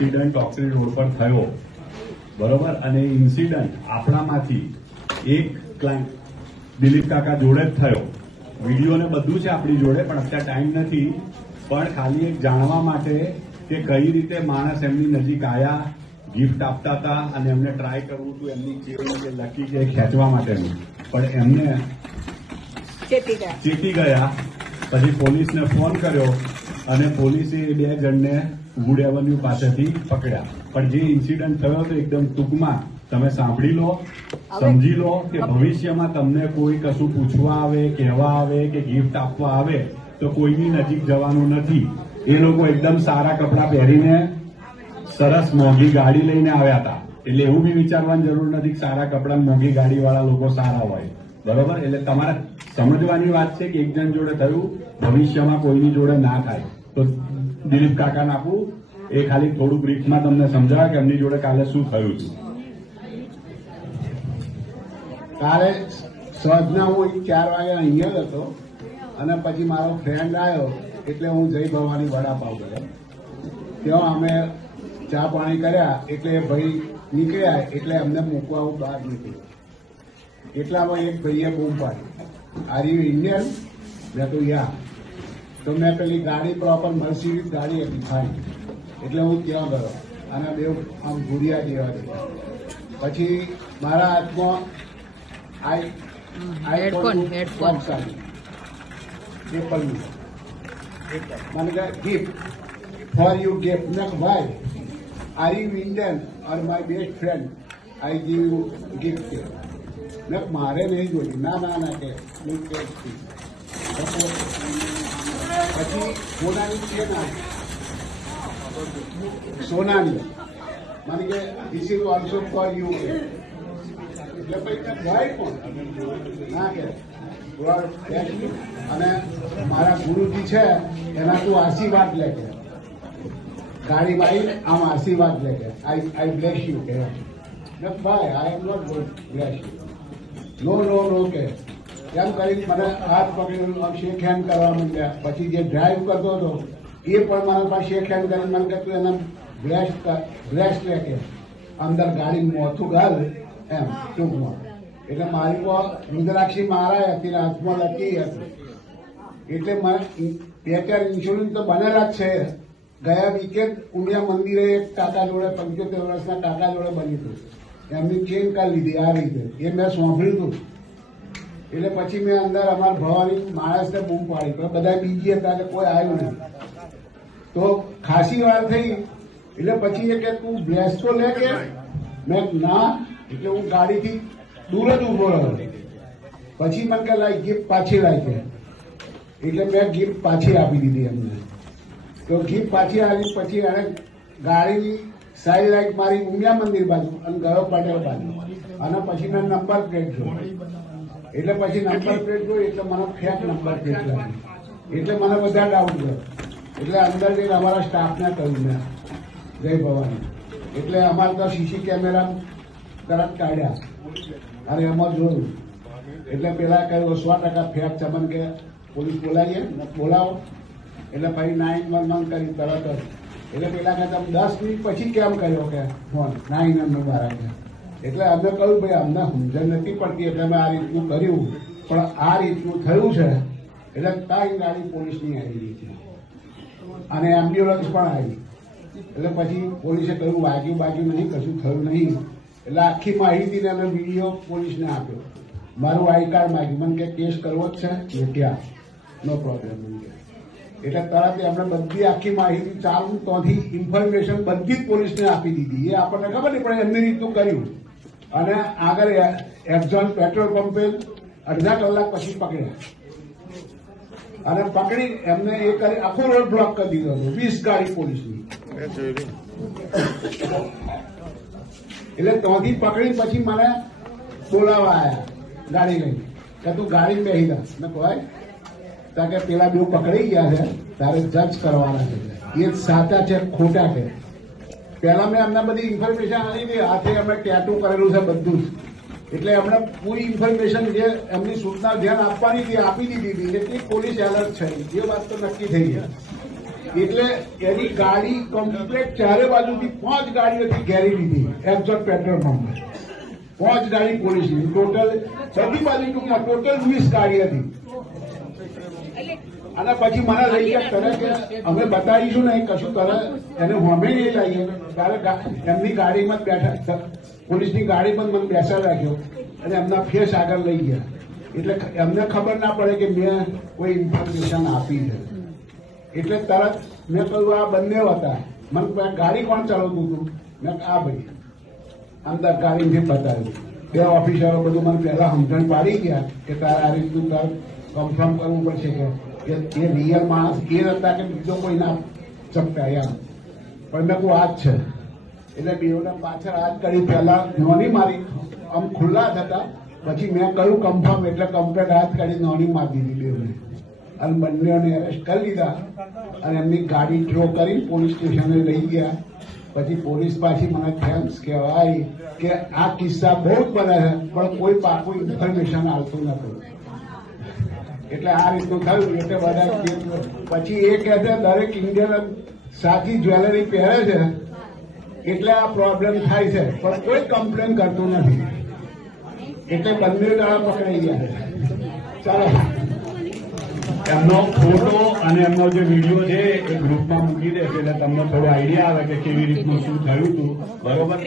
Incident ઓક્સરી road પર થયો, બરોબર, અને ઇન્સિડન્ટ આપણામાંથી એક ક્લાયન્ટ દિલીપ કાકા જોડે જ થયો. વિડીયો ને બધું છે આપણી જોડે, પણ અત્યારે ટાઈમ નથી. પણ ખાલી એક જાણવા માટે કે કઈ રીતે માણસ એમની નજીક આવ્યા, ગિફ્ટ આપતા હતા અને એમને ટ્રાય કરવું હતું એમની જે લકી છે ખેંચવા માટેનું, પણ એમને ચેતી ગયા. પછી પોલીસને ફોન કર્યો અને પોલીસે એ 2 જણને વુડ એવન્યુ પાસેથી પકડ્યા. પણ જે ઇન્સિડન્ટ થયો તો એકદમ ટૂંકમાં તમે સાંભળી લો, સમજી લો કે ભવિષ્યમાં તમને કોઈ કશું પૂછવા આવે, કહેવા આવે કે ગિફ્ટ આપવા આવે તો કોઈની નજીક જવાનું નથી. એ લોકો એકદમ સારા કપડાં પહેરીને સરસ મોંઘી ગાડી લઈને આવ્યા હતા. એટલે એવું બી વિચારવાની જરૂર નથી કે સારા કપડાં મોંઘી ગાડીવાળા લોકો સારા હોય, બરોબર. એટલે તમારે સમજવાની વાત છે કે એક જણ જોડે થયું, ભવિષ્યમાં કોઈની જોડે ના થાય. તો દિલીપ કાકાને આપું એ ખાલી થોડું બ્રીફમાં તમને સમજાવે કે એમની જોડે કાલે શું થયું હતું. કાલે સાંજના હું 4 વાગે અહીંયા જ હતો અને પછી મારો ફ્રેન્ડ આવ્યો એટલે હું જય ભવાની વડાપાવ ગયો. ત્યાં અમે ચા પાણી કર્યા એટલે એ ભાઈ નીકળ્યા એટલે અમને મૂકવા હું બહાર નીકળ્યો. એટલામાં એક ભાઈએ બૂમ પાડી, આર યુ ઇન્ડિયન? મેં તો યા. તો મેં પેલી ગાડી પ્રોપર મર્સિડીઝ ગાડી હતી ફાઇન, એટલે હું ત્યાં ગયો અને બે આમ ઘુડિયા જેવા હતા. પછી મારા હાથમાં હેડફોન મને કહે ગિફ્ટ ફોર યુ ગિફ્ટ. મેં ભાઈ are you Indian or my best friend, I give you gift. મેં મારે નહીં જોઈ. ના ના ના કે પછી સોનાની છે ના સોનાની મને કે this is also for you. એટલે પછી ભાઈ કોણ ના કે અને મારા ગુરુજી છે એના તું આશીર્વાદ લે કે ગાડી ભાઈ આમ આશીર્વાદ લે કે આઈ બ્લેસ યુ કે ભાઈ I am not going bless you. No no no કે એમ કરી મને હાથ પકડીને શેક હેન્ડ કરવા માંડ્યા. પછી જે ડ્રાઈવ કરતો હતો એ પણ મારા પાસે શેક હેન્ડ કરીને મને કે તું એને બ્લેસ લે કે અંદર ગાડી મોથું ગાલ એમ ટૂંકમાં. એટલે મારી પર રુદ્રાક્ષી મારા હતી, હાથમાં લકી હતી. એટલે મને 2-4 ઇન્સ્યોરન્સ તો બનેલા જ છે. ગયા વીકેન્ડ ઉમિયા મંદિરે એક કાકા જોડે 75 વર્ષના કાકા જોડે બન્યું હતું. એમની ચેન કાઢ લીધી આ રીતે, એ મેં સાંભળ્યું હતું. એટલે પછી મેં અંદર અમારા ભવાની માણસને બૂમ પાડી, પણ બધા બીજી હતા કે કોઈ આવ્યું નહીં. તો ખાસી વાર થઈ એટલે પછી એ કે તું બ્લેસ તો લે કે મેં ના. એટલે હું ગાડીથી દૂર જ ઉભો રહ્યો. પછી મને કે લાઈ ગિફ્ટ પાછી લાવી છે. એટલે મેં ગિફ્ટ પાછી આપી દીધી એમને. તો ગિફ્ટ પાછી આવી પછી એને ગાડીની સાઈડ લાઈટ મારી ઉમિયા મંદિર બાજુ અને ગયો પટેલ બાજુ અને પછી મેં નંબર પ્લેટ જોઈ. એટલે પછી નંબર પ્લેટ જોઈ એટલે મને ફેક નંબર પ્લેટ લાગી. એટલે મને બધા ડાઉટ ગયો. એટલે અંદર જઈને અમારા સ્ટાફને કહ્યું મેં જય ભવાની. એટલે અમારે તો સીસી કેમેરા તરત કાઢ્યા અને એમાં જોયું. એટલે પેલા કહ્યું 100% ફેક છે. મને કે પોલીસ બોલાવીએ બોલાવો. એટલે પછી 911 કરી તરત જ. એટલે પેલા કે તમે 10 મિનિટ પછી કેમ કર્યો કે ફોન 911 મારા કે. એટલે અમે કહ્યું ભાઈ અમને સમજણ નથી પડતી એટલે અમે આ રીતનું કર્યું, પણ આ રીતનું થયું છે. એટલે તારી ગાડી પોલીસની આવી રહી છે અને એમ્બ્યુલન્સ પણ આવી. એટલે પછી પોલીસે કહ્યું વાગ્યું નહીં, કશું થયું નહીં. એટલે આખી માહિતીને અમે વિડીયો પોલીસને આપ્યો. મારું આઈ કાર્ડ માંગ્યું. મને કે કેસ કરવો જ છે ક્યાં નો પ્રોબ્લેમ. એટલે તરત એમણે બધી આખી માહિતી ચાલુ ત્યાંથી ઇન્ફોર્મેશન બધી જ પોલીસને આપી દીધી. એ આપણને ખબર નહીં પણ એમની રીતનું કર્યું. અને આગળ એક્ઝોન પેટ્રોલ પંપે અડધા કલાક પછી પકડ્યા અને પકડી એમને એ કરી આખો રોડ બ્લોક કરી દીધો હતો 20 ગાડી પોલીસની. એટલે ત્યાંથી પકડી પછી મને બોલાવા આવ્યા ગાડી લઈને કે તું ગાડી બેસી જા. મેં કહ્યું કે પેલા 2 પકડી ગયા છે, તારે જજ કરવાના છે, એ સાચા છે ખોટા છે. પહેલા મેં અમને બધી ઇન્ફોર્મેશન આપી હતી. હાથે અમે ટેટુ કરેલું છે બધું જ. એટલે એમણે પૂરી ઇન્ફોર્મેશન જે એમની સૂચના ધ્યાન આપવાની હતી આપી દીધી હતી. એટલે પોલીસ એલર્ટ છે એ વાત તો નક્કી થઈ ગઈ. એટલે એની ગાડી કમ્પ્લેટ ચારે બાજુથી 5 ગાડીઓથી ઘેરી લીધી એક્ઝોટ પેટ્રોલ પંપ 5 ગાડી પોલીસની ટોટલ બધી બાજુ ટૂંકમાં ટોટલ 20 ગાડી હતી અને પછી મને લઈ ગયા તરત કે અમે બતાવીશું નહીં કશું તરત એને હોમે નહીં લાવીએ ત્યારે એમની ગાડીમાં જ બેઠા પોલીસની ગાડી પણ મને બેસાડ રાખ્યો અને એમના ફેસ આગળ લઈ ગયા એટલે એમને ખબર ના પડે કે મેં કોઈ ઇન્ફોર્મેશન આપી છે એટલે તરત મેં કહ્યું આ બંને હતા મને ગાડી કોણ ચલાવતું હતું મેં આ ભાઈ અંદર ગાડીથી બતાવ્યું 2 ઓફિસરો બધું મને પહેલા સમજણ પાડી ગયા કે તારે આ રીતનું તારે કન્ફર્મ કરવું પડશે કે એ રિયલ માણસ એ હતા કે બીજો કોઈ ના શકતા એમ પણ મેં કહું આ જ છે એટલે બેઓને પાછળ હાથ કરી પહેલા નોની મારી આમ ખુલ્લા જ હતા પછી મેં કહ્યું કન્ફર્મ એટલે કમ્પ્લેટ હાથ કરી નોની મારી દીધી બેઓને અને બંનેઓને એરેસ્ટ કરી લીધા અને એમની ગાડી થ્રો કરી પોલીસ સ્ટેશને લઈ ગયા પછી પોલીસ પાછી મને થેન્ક્સ કહેવાય કે આ કિસ્સા બહુ જ બને છે પણ કોઈ પાકું ઇન્ફોર્મેશન આવતું નથી એટલે આ રીતનું થયું એટલે બધા પછી એ કહે છે દરેક ઇન્ડિયન સાચી જ્વેલરી પહેરે છે એટલે આ પ્રોબ્લેમ થાય છે પણ કોઈ કમ્પ્લેન કરતું નથી એટલે બંને જણા પકડાઈ ગયા ચાલો એમનો ફોટો અને એમનો જે વિડીયો છે એ ગ્રુપમાં મૂકી દે એટલે તમને થોડો આઈડિયા આવે કે કેવી રીતનું શું થયું હતું બરોબર